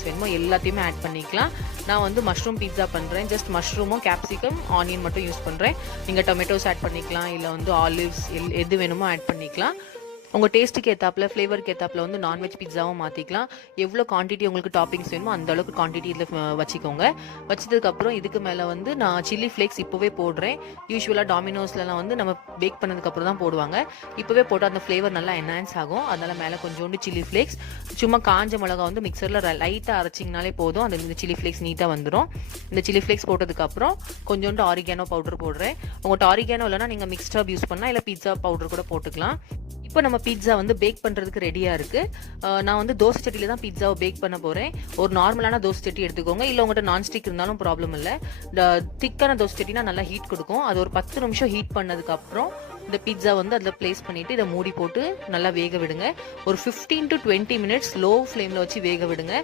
Toppings வேணுமோ எல்லாத்தையுமே add பண்ணிக்கலாம். நான் வந்து மஷ்ரூம் பீட்சா பண்ணுறேன். ஜஸ்ட் மஷ்ரூமும் கேப்சிகம் ஆனியன் மட்டும் யூஸ் பண்ணுறேன். நீங்கள் டொமேட்டோஸ் ஆட் பண்ணிக்கலாம், இல்லை வந்து ஆலிவ்ஸ் எது வேணுமோ ஆட் பண்ணிக்கலாம். உங்கள் டேஸ்ட்டுக்கு ஏற்றாப்புல ஃப்ளேவருக்கு ஏற்றாப்புல வந்து நான்வெஜ் பீட்சாவும் மாற்றிக்கலாம். எவ்வளோ குவான்டிட்டி உங்களுக்கு டாப்பிங்ஸ் வேணுமோ அந்த அளவுக்கு குவான்டிட்டி இதில் வச்சுக்கோங்க. வச்சதுக்கப்புறம் இதுக்கு மேலே வந்து நான் சில்லி ஃப்ளேக்ஸ் இப்போவே போடுறேன். யூஸ்வலாக டாமினோஸ்லாம் வந்து நம்ம பேக் பண்ணதுக்கப்புறம் தான் போடுவாங்க. இப்போவே போட்டால் அந்த ஃப்ளேவர் நல்லா என்ஹான்ஸ் ஆகும். அதனால் மேலே கொஞ்சோண்டு சில்லி ஃப்ளேக்ஸ், சும்மா காஞ்ச மிளகா வந்து மிக்சரில் லைட்டாக அரைச்சிங்கனாலே போதும். அந்த இந்த சில்லி ஃப்ளேக்ஸ் நீட்டாக வந்துடும். இந்த சில்லி ஃப்ளேக்ஸ் போட்டதுக்கப்புறம் கொஞ்சோண்டு ஆரிகானோ பவுடர் போடுறேன். உங்கள்கிட்ட ஆரிகானோ இல்லைனா நீங்கள் மிக்ஸ்ட் ஹர்ப் யூஸ் பண்ணலாம், இல்லை பீட்சா பவுடர் கூட போட்டுக்கலாம். இப்போ நம்ம பீட்சா வந்து பேக் பண்ணுறதுக்கு ரெடியாக இருக்குது. நான் வந்து தோசை சட்டியில் தான் பீட்சாவை பேக் பண்ண போகிறேன். ஒரு நார்மலான தோசை சட்டி எடுத்துக்கோங்க, இல்லை உங்கள்கிட்ட நான்ஸ்டிக் இருந்தாலும் ப்ராப்ளம் இல்லை. திக்கான தோசை சட்டினா நல்லா ஹீட் கொடுக்கும். அது ஒரு 10 நிமிஷம் ஹீட் பண்ணதுக்கப்புறம் இந்த பீட்சா வந்து அதில் ப்ளேஸ் பண்ணிவிட்டு இதை மூடி போட்டு நல்லா வேக விடுங்க. ஒரு 15 to 20 மினிட்ஸ் லோ ஃப்ளேமில் வச்சு வேக விடுங்க.